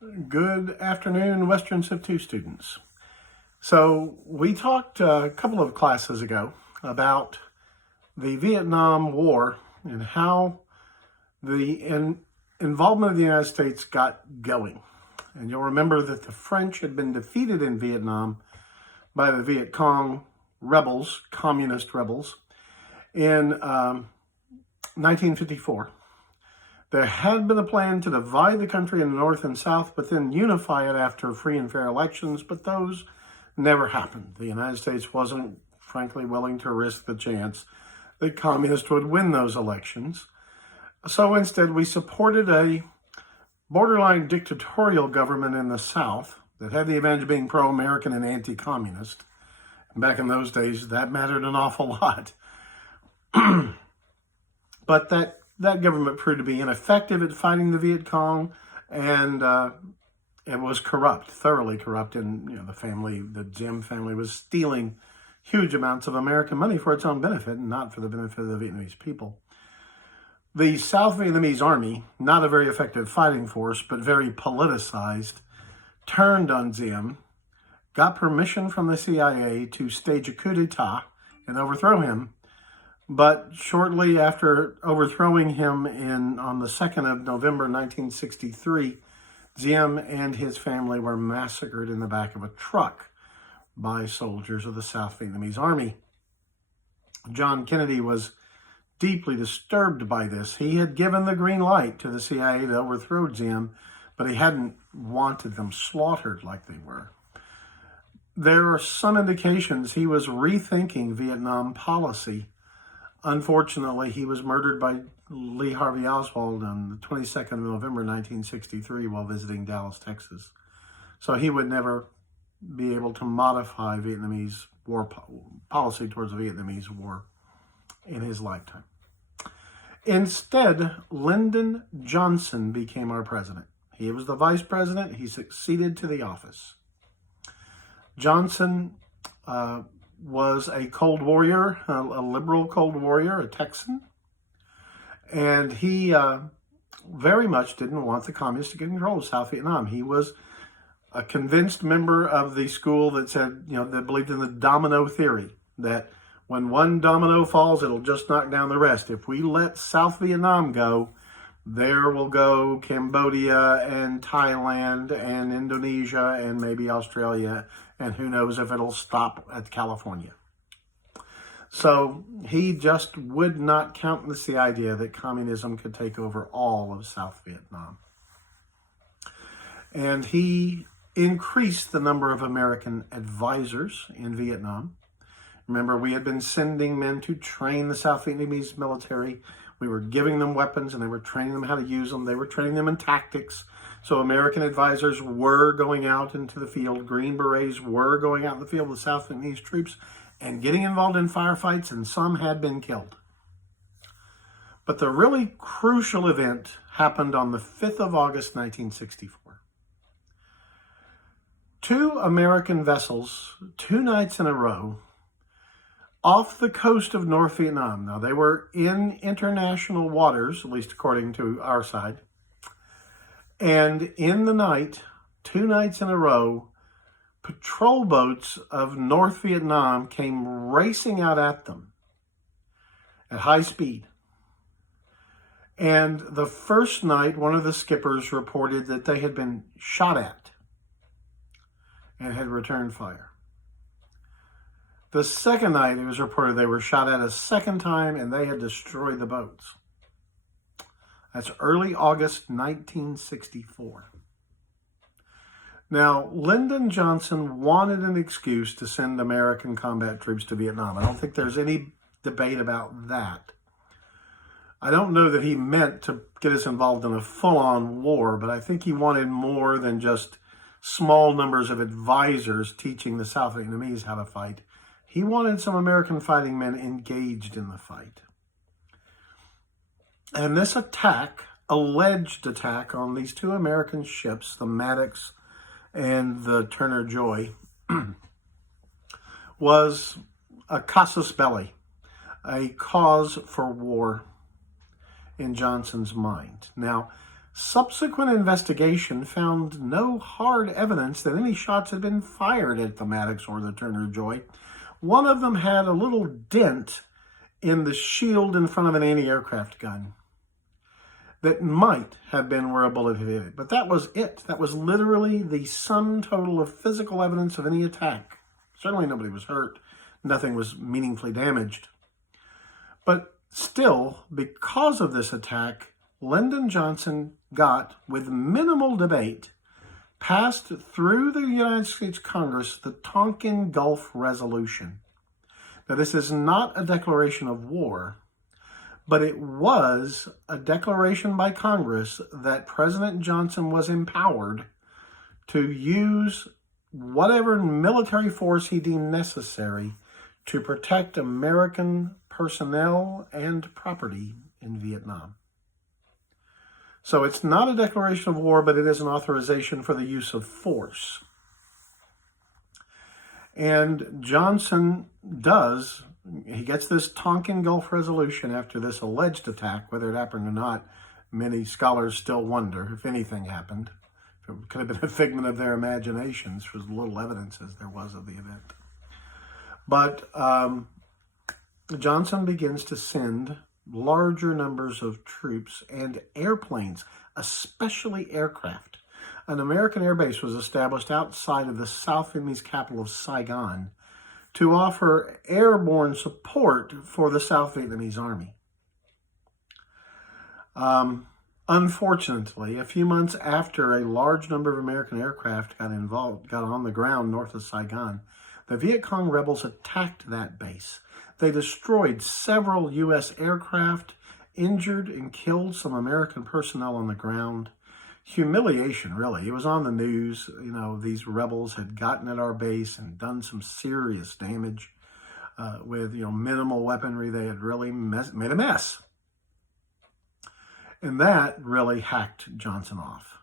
Good afternoon, Western Civ 2 students. So we talked a couple of classes ago about the Vietnam War and how the involvement of the United States got going. And you'll remember that the French had been defeated in Vietnam by the Viet Cong rebels, communist rebels, in 1954. There had been a plan to divide the country into North and South, but then unify it after free and fair elections, but those never happened. The United States wasn't, frankly, willing to risk the chance that communists would win those elections. So instead, we supported a borderline dictatorial government in the South that had the advantage of being pro-American and anti-communist. And back in those days, that mattered an awful lot. But that government proved to be ineffective at fighting the Viet Cong, and it was corrupt, thoroughly corrupt. And the Diem family was stealing huge amounts of American money for its own benefit and not for the benefit of the Vietnamese people. The South Vietnamese army, not a very effective fighting force, but very politicized, turned on Diem, got permission from the CIA to stage a coup d'etat and overthrow him. But shortly after overthrowing him on the 2nd of November 1963, Diem and his family were massacred in the back of a truck by soldiers of the South Vietnamese army. John Kennedy was deeply disturbed by this. He had given the green light to the CIA to overthrow Diem, but he hadn't wanted them slaughtered like they were. There are some indications he was rethinking Vietnam policy. Unfortunately, he was murdered by Lee Harvey Oswald on the 22nd of November 1963 while visiting Dallas, Texas. So he would never be able to modify Vietnamese war policy towards the Vietnamese war in his lifetime. Instead, Lyndon Johnson became our president. He was the vice president. He succeeded to the office. Johnson was a Cold Warrior, a liberal Cold Warrior, a Texan. And he very much didn't want the communists to get control of South Vietnam. He was a convinced member of the school that said, that believed in the domino theory, that when one domino falls, it'll just knock down the rest. If we let South Vietnam go, there will go Cambodia and Thailand and Indonesia and maybe Australia, and who knows if it'll stop at California. So he just would not countenance the idea that communism could take over all of South Vietnam. And he increased the number of American advisors in Vietnam. Remember, we had been sending men to train the South Vietnamese military. We were giving them weapons and they were training them how to use them. They were training them in tactics. So American advisors were going out into the field. Green Berets were going out in the field with South Vietnamese troops and getting involved in firefights, and some had been killed. But the really crucial event happened on the 5th of August, 1964. 2 American vessels, 2 nights in a row, off the coast of North Vietnam. Now, they were in international waters, at least according to our side. And in the night, 2 nights in a row, patrol boats of North Vietnam came racing out at them at high speed. And the first night, one of the skippers reported that they had been shot at and had returned fire. The second night, it was reported they were shot at a second time and they had destroyed the boats. That's early August 1964. Now, Lyndon Johnson wanted an excuse to send American combat troops to Vietnam. I don't think there's any debate about that. I don't know that he meant to get us involved in a full-on war, but I think he wanted more than just small numbers of advisors teaching the South Vietnamese how to fight. He wanted some American fighting men engaged in the fight. And this attack, alleged attack on these 2 American ships, the Maddox and the Turner Joy, was a casus belli, a cause for war in Johnson's mind. Now, Subsequent investigation found no hard evidence that any shots had been fired at the Maddox or the Turner Joy. One of them had a little dent in the shield in front of an anti-aircraft gun that might have been where a bullet had hit it. But that was it. That was literally the sum total of physical evidence of any attack. Certainly nobody was hurt. Nothing was meaningfully damaged. But still, because of this attack, Lyndon Johnson got, with minimal debate, passed through the United States Congress the Tonkin Gulf Resolution. Now, this is not a declaration of war, but it was a declaration by Congress that President Johnson was empowered to use whatever military force he deemed necessary to protect American personnel and property in Vietnam. So it's not a declaration of war, but it is an authorization for the use of force. And Johnson he gets this Tonkin Gulf Resolution after this alleged attack. Whether it happened or not, many scholars still wonder if anything happened. It could have been a figment of their imaginations for as little evidence as there was of the event. But Johnson begins to send larger numbers of troops and airplanes, especially aircraft. An American air base was established outside of the South Vietnamese capital of Saigon to offer airborne support for the South Vietnamese army. Unfortunately, a few months after a large number of American aircraft got on the ground north of Saigon, the Viet Cong rebels attacked that base. They destroyed several U.S. aircraft, injured and killed some American personnel on the ground. Humiliation, really. It was on the news. These rebels had gotten at our base and done some serious damage with, minimal weaponry. They had really made a mess. And that really hacked Johnson off.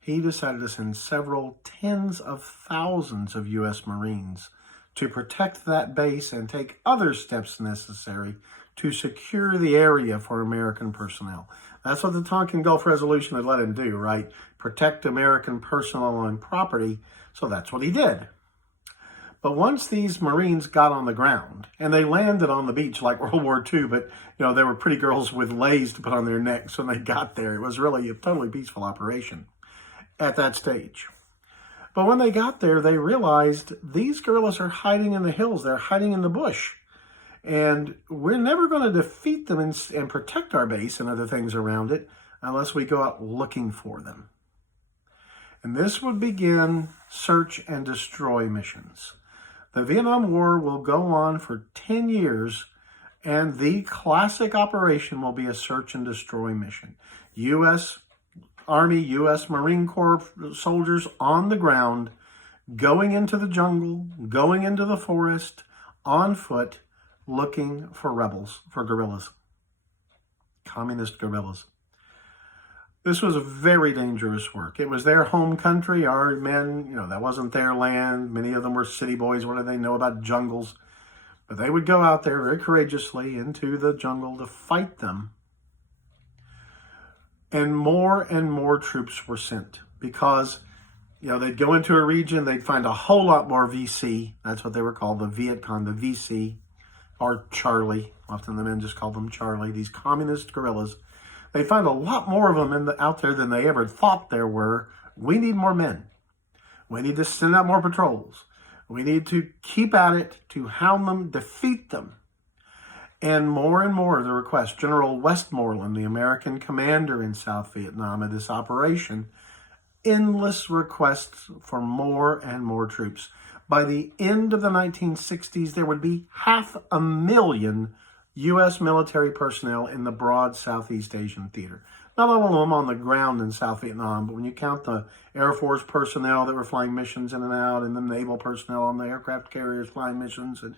He decided to send several tens of thousands of U.S. Marines to protect that base and take other steps necessary to secure the area for American personnel. That's what the Tonkin Gulf Resolution had let him do, right? Protect American personnel and property. So that's what he did. But once these Marines got on the ground, and they landed on the beach like World War II, but there were pretty girls with leis to put on their necks when they got there. It was really a totally peaceful operation at that stage. But when they got there, they realized these guerrillas are hiding in the hills. They're hiding in the bush. And we're never going to defeat them and protect our base and other things around it unless we go out looking for them. And this would begin search and destroy missions. The Vietnam War will go on for 10 years, and the classic operation will be a search and destroy mission. U.S. Army, U.S. Marine Corps soldiers on the ground, going into the jungle, going into the forest, on foot, looking for rebels, for guerrillas, communist guerrillas. This was a very dangerous work. It was their home country. Our men, that wasn't their land. Many of them were city boys. What do they know about jungles? But they would go out there very courageously into the jungle to fight them. And more troops were sent because, they'd go into a region, they'd find a whole lot more VC. That's what they were called, the Viet Cong, the VC, or Charlie. Often the men just called them Charlie, these communist guerrillas. They find a lot more of them out there than they ever thought there were. We need more men. We need to send out more patrols. We need to keep at it, to hound them, defeat them. And more the request. General Westmoreland, the American commander in South Vietnam of this operation, endless requests for more and more troops. By the end of the 1960s, there would be 500,000 U.S. military personnel in the broad Southeast Asian theater. Not all of them on the ground in South Vietnam, but when you count the Air Force personnel that were flying missions in and out, and the naval personnel on the aircraft carriers flying missions, and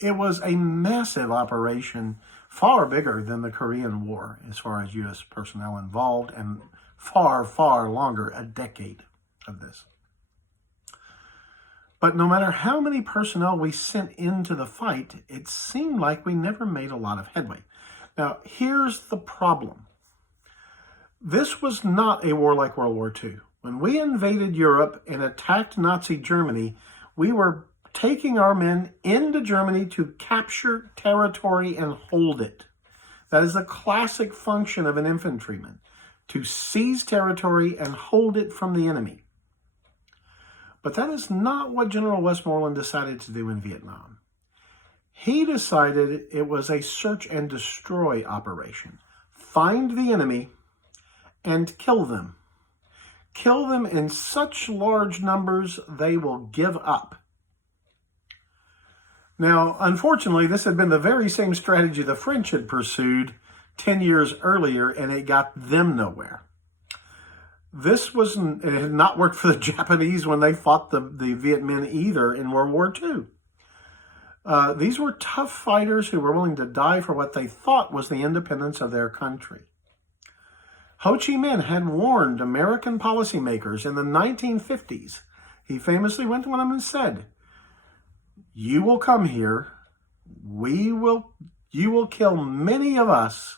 it was a massive operation, far bigger than the Korean War as far as U.S. personnel involved, and far, far longer, a decade of this. But no matter how many personnel we sent into the fight, it seemed like we never made a lot of headway. Now, here's the problem. This was not a war like World War II. When we invaded Europe and attacked Nazi Germany, we were taking our men into Germany to capture territory and hold it. That is a classic function of an infantryman, to seize territory and hold it from the enemy. But that is not what General Westmoreland decided to do in Vietnam. He decided it was a search and destroy operation. Find the enemy and kill them. Kill them in such large numbers they will give up. Now, unfortunately, this had been the very same strategy the French had pursued 10 years earlier, and it got them nowhere. It had not worked for the Japanese when they fought the Viet Minh either in World War II. These were tough fighters who were willing to die for what they thought was the independence of their country. Ho Chi Minh had warned American policymakers in the 1950s. He famously went to one of them and said, "You will come here, you will kill many of us,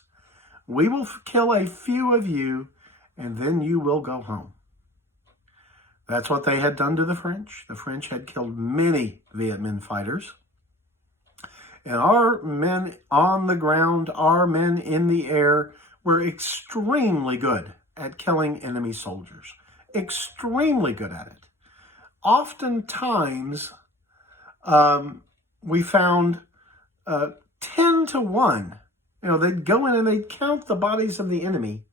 we will kill a few of you, and then you will go home." That's what they had done to the French. The French had killed many Viet Minh fighters. And our men on the ground, our men in the air, were extremely good at killing enemy soldiers. Extremely good at it. Oftentimes, we found 10 to 1. They'd go in and they'd count the bodies of the enemy,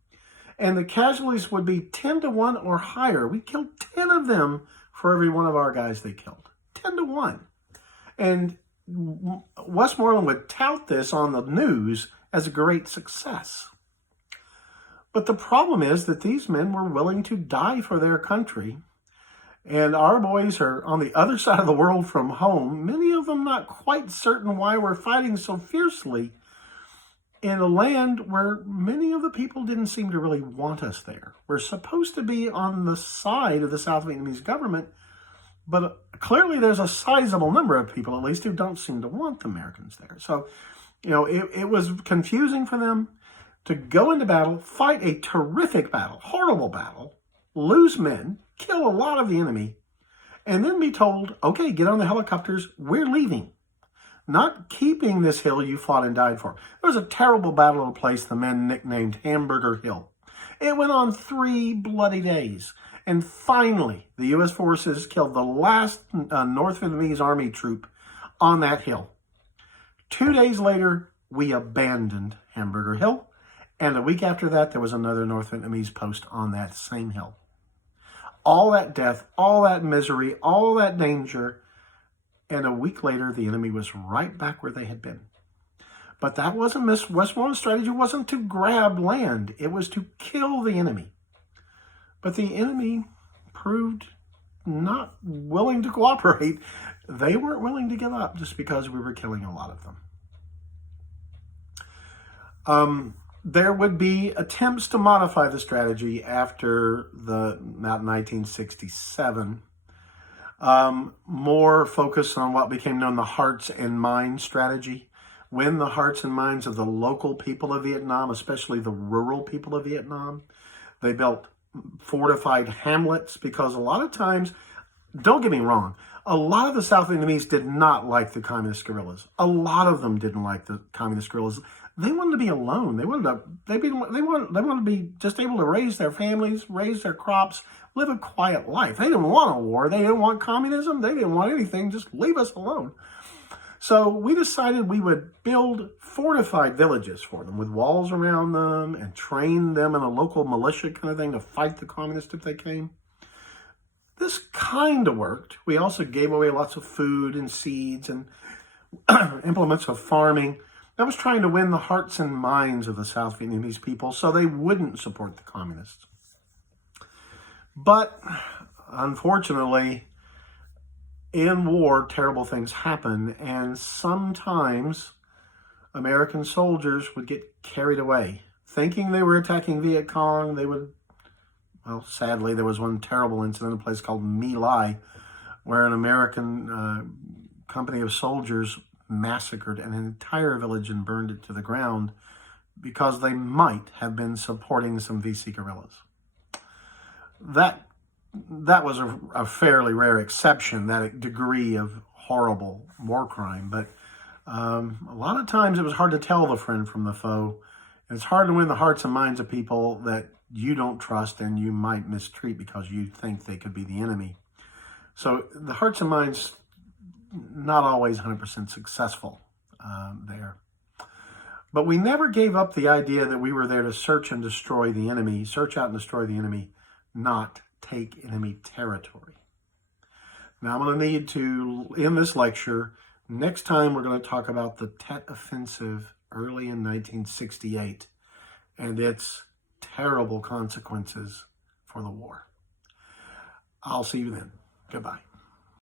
and the casualties would be 10 to 1 or higher. We killed 10 of them for every one of our guys they killed. 10 to 1. And Westmoreland would tout this on the news as a great success. But the problem is that these men were willing to die for their country. And our boys are on the other side of the world from home, many of them not quite certain why we're fighting so fiercely in a land where many of the people didn't seem to really want us there. We're supposed to be on the side of the South Vietnamese government, but clearly there's a sizable number of people, at least, who don't seem to want the Americans there. So, it was confusing for them to go into battle, fight a terrific battle, horrible battle, lose men, kill a lot of the enemy, and then be told, okay, get on the helicopters, we're leaving. Not keeping this hill you fought and died for. There was a terrible battle in a place the men nicknamed Hamburger Hill. It went on 3 bloody days. And finally, the U.S. forces killed the last North Vietnamese army troop on that hill. 2 days later, we abandoned Hamburger Hill. And a week after that, there was another North Vietnamese post on that same hill. All that death, all that misery, all that danger. And a week later, the enemy was right back where they had been. But that wasn't Westmoreland's strategy. Wasn't to grab land. It was to kill the enemy. But the enemy proved not willing to cooperate. They weren't willing to give up just because we were killing a lot of them. There would be attempts to modify the strategy after about 1967. More focus on what became known the hearts and minds strategy. Win the hearts and minds of the local people of Vietnam, especially the rural people of Vietnam. They built fortified hamlets because a lot of times, don't get me wrong, a lot of the South Vietnamese did not like the communist guerrillas. A lot of them didn't like the communist guerrillas. They wanted to be alone. They wanted to be just able to raise their families, raise their crops, live a quiet life. They didn't want a war. They didn't want communism. They didn't want anything. Just leave us alone. So we decided we would build fortified villages for them with walls around them and train them in a local militia kind of thing to fight the communists if they came. This kind of worked. We also gave away lots of food and seeds and implements of farming. That was trying to win the hearts and minds of the South Vietnamese people so they wouldn't support the communists. But unfortunately, in war, terrible things happen, and sometimes American soldiers would get carried away. Thinking they were attacking Viet Cong, sadly, there was one terrible incident in a place called My Lai, where an American company of soldiers massacred an entire village and burned it to the ground because they might have been supporting some VC guerrillas. That was a fairly rare exception, that degree of horrible war crime. But a lot of times it was hard to tell the friend from the foe. It's hard to win the hearts and minds of people that you don't trust and you might mistreat because you think they could be the enemy. So the hearts and minds, not always 100% successful there. But we never gave up the idea that we were there to search and destroy the enemy, search out and destroy the enemy, not take enemy territory. Now I'm going to need to end this lecture. Next time we're going to talk about the Tet Offensive early in 1968 and its terrible consequences for the war. I'll see you then. Goodbye.